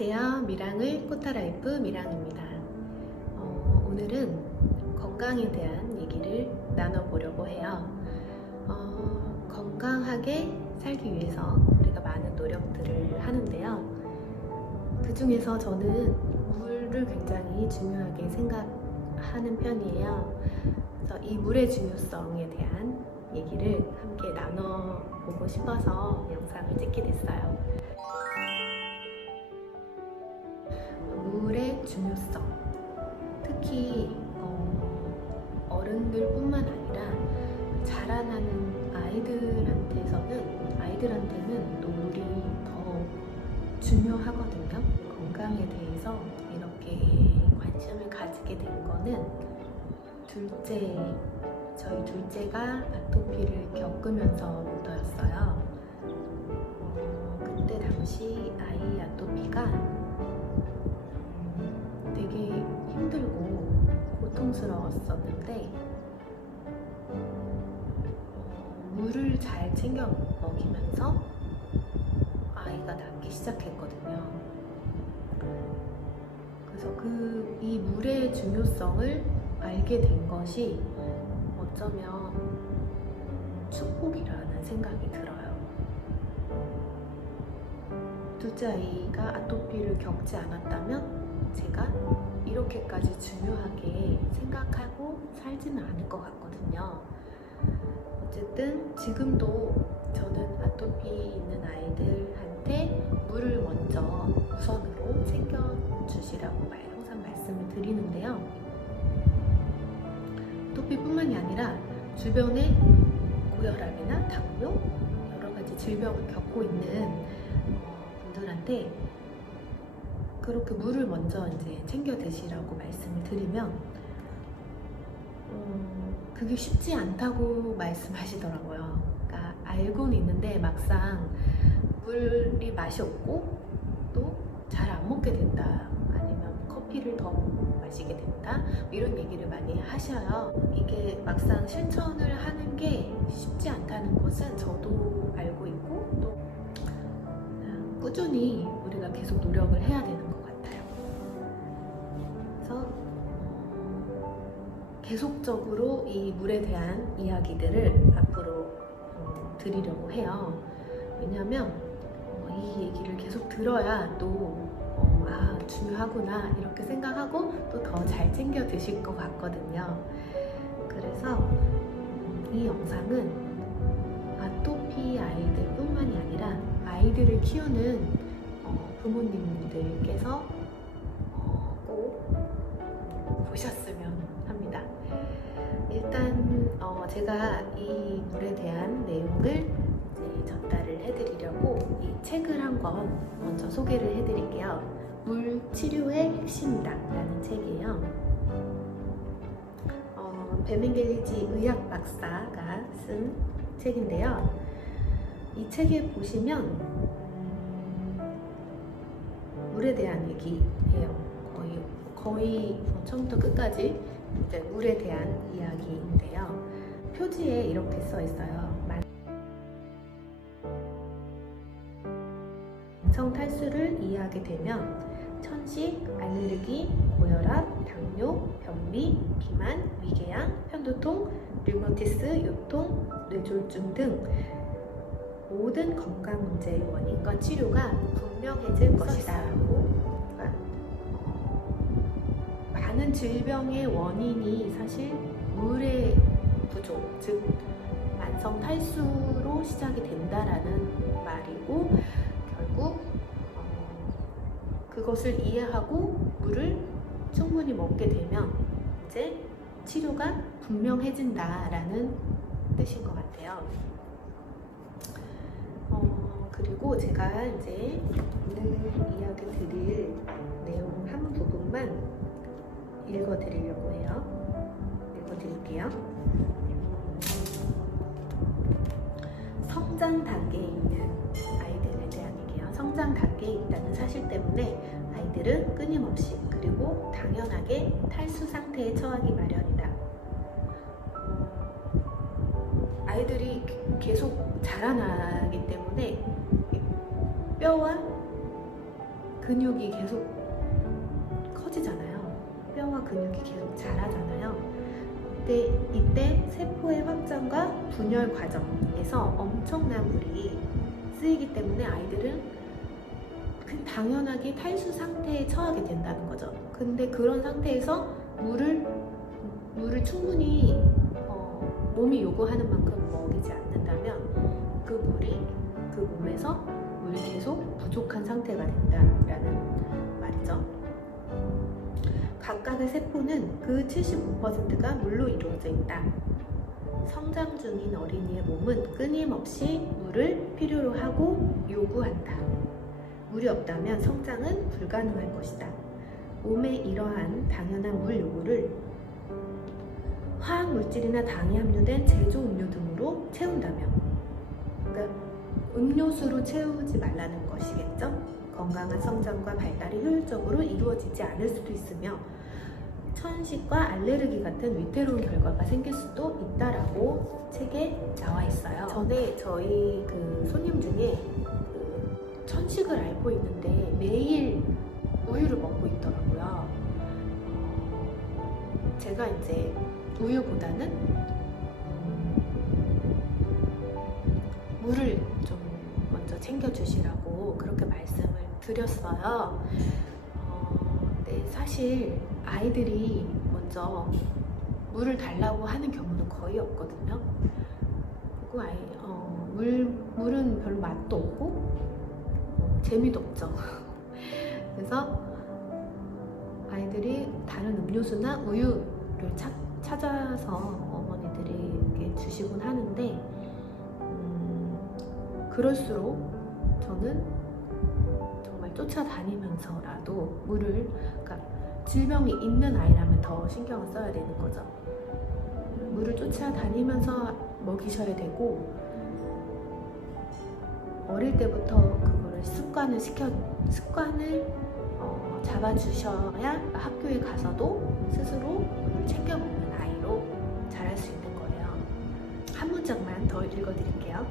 안녕하세요. 미랑의 코타라이프 미랑입니다. 어, 오늘은 건강에 대한 얘기를 나눠보려고 해요. 어, 건강하게 살기 위해서 우리가 많은 노력들을 하는데요. 그 중에서 저는 물을 굉장히 중요하게 생각하는 편이에요. 그래서 이 물의 중요성에 대한 얘기를 함께 나눠보고 싶어서 영상을 찍게 됐어요. 중요성. 특히 어, 어른들뿐만 아니라 자라나는 아이들한테서는 아이들한테는 또 물이 더 중요하거든요. 건강에 대해서 이렇게 관심을 가지게 된 거는 둘째 저희 둘째가 아토피를 겪으면서부터였어요. 어, 그때 당시 아이 아토피가 어, 물을 잘 챙겨 먹이면서 아이가 낫기 시작했거든요. 그래서 그 이 물의 중요성을 알게 된 것이 어쩌면 축복이라는 생각이 들어요. 둘째 아이가 아토피를 겪지 않았다면 제가 이렇게까지 중요하게 생각하고 살지는 않을 것 같거든요. 어쨌든 지금도 저는 아토피 있는 아이들한테 물을 먼저 우선으로 챙겨주시라고 말- 항상 말씀을 드리는데요. 아토피뿐만이 아니라 주변에 고혈압이나 당뇨 여러 가지 질병을 겪고 있는 어, 분들한테 그렇게 물을 먼저 이제 챙겨 드시라고 말씀을 드리면 음, 그게 쉽지 않다고 말씀하시더라고요. 그러니까 알고는 있는데 막상 물이 맛이 없고 또 잘 안 먹게 된다. 아니면 커피를 더 마시게 된다. 뭐 이런 얘기를 많이 하셔요. 이게 막상 실천을 하는 게 쉽지 않다는 것은 저도 알고 있고 또 그냥 꾸준히 우리가 계속 노력을 해야 되는. 그래서 어, 계속적으로 이 물에 대한 이야기들을 앞으로 어, 드리려고 해요. 왜냐하면 어, 이 얘기를 계속 들어야 또 어, 아, 중요하구나 이렇게 생각하고 또 더 잘 챙겨 드실 것 같거든요. 그래서 음, 이 영상은 아토피 아이들뿐만이 아니라 아이들을 키우는 어, 부모님들께서 어, 꼭 보셨으면 합니다. 일단 어, 제가 이 물에 대한 내용을 전달을 해드리려고 이 책을 한 권 먼저 소개를 해드릴게요. 물 치료의 핵심이다 라는 책이에요. 어, 베멘겔리지 의학 박사가 쓴 책인데요. 이 책에 보시면 음, 물에 대한 얘기예요. 거의 거의 처음부터 끝까지 이제 물에 대한 이야기인데요. 표지에 이렇게 써 있어요. 만성 탈수를 이해하게 되면 천식, 알레르기, 고혈압, 당뇨, 변비, 비만, 위궤양, 편두통, 류머티스, 요통, 뇌졸중 등 모든 건강 문제의 원인과 치료가 분명해질 것이다. 그러니까 많은 질병의 원인이 사실 물의 부족, 즉 만성 탈수로 시작이 된다라는 말이고 결국 어, 그것을 이해하고 물을 충분히 먹게 되면 이제 치료가 분명해진다라는 뜻인 것 같아요. 어, 그리고 제가 이제 오늘 이야기 드릴 내용 한 부분만 읽어드리려고 해요. 읽어드릴게요. 성장 단계에 있는 아이들에 대한 얘기예요. 성장 단계에 있다는 사실 때문에 아이들은 끊임없이 그리고 당연하게 탈수 상태에 처하기 마련이다. 아이들이 계속 자라나기 때문에 이 뼈와 근육이 계속 근육이 계속 자라잖아요. 근데 이때 세포의 확장과 분열 과정에서 엄청난 물이 쓰이기 때문에 아이들은 그 당연하게 탈수 상태에 처하게 된다는 거죠. 근데 그런 상태에서 물을 물을 충분히 어, 몸이 요구하는 만큼 먹이지 않는다면 그 물이 그 몸에서 물이 계속 부족한 상태가 된다라는 말이죠. 각각의 세포는 그 75%가 물로 이루어져 있다. 성장 중인 어린이의 몸은 끊임없이 물을 필요로 하고 요구한다. 물이 없다면 성장은 불가능할 것이다. 몸의 이러한 당연한 물 요구를 화학 물질이나 당이 함유된 제조 음료 등으로 채운다면, 그러니까 음료수로 채우지 말라는 것이겠죠. 건강한 성장과 발달이 효율적으로 이루어지지 않을 수도 있으며 천식과 알레르기 같은 위태로운 결과가 생길 수도 있다라고 책에 나와 있어요. 전에 저희 그 손님 중에 그 천식을 앓고 있는데 매일 우유를 먹고 있더라고요. 어, 제가 이제 우유보다는 음, 물을 좀 먼저 챙겨주시라고 그렇게 말씀을 드렸어요. 어, 네, 사실 아이들이 먼저 물을 달라고 하는 경우는 거의 없거든요. 그리고 아이, 어, 물, 물은 별로 맛도 없고 어, 재미도 없죠. 그래서 아이들이 다른 음료수나 우유를 찾, 찾아서 어머니들이 이렇게 주시곤 하는데 음, 그럴수록 저는 정말 쫓아다니면서라도 물을 그러니까 질병이 있는 아이라면 더 신경을 써야 되는 거죠. 물을 쫓아다니면서 먹이셔야 되고 어릴 때부터 그거를 습관을 시켜 습관을 어, 잡아주셔야 학교에 가서도 스스로 물을 챙겨 먹는 아이로 자랄 수 있는 거예요. 한 문장만 더 읽어드릴게요.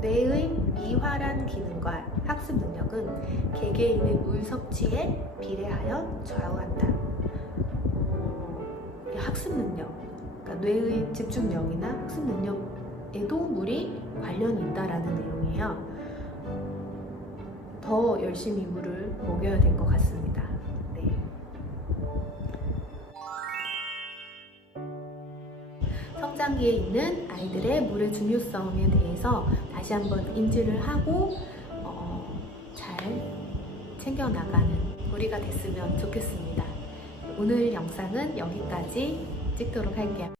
뇌의 미활한 기능과 학습 능력은 개개인의 물 섭취에 비례하여 좌우한다. 학습 능력, 그러니까 뇌의 집중력이나 학습 능력에도 물이 관련이 있다라는 내용이에요. 더 열심히 물을 먹여야 될 것 같습니다. 성장기에 있는 아이들의 물의 중요성에 대해서 다시 한번 인지를 하고 어, 잘 챙겨나가는 우리가 됐으면 좋겠습니다. 오늘 영상은 여기까지 찍도록 할게요.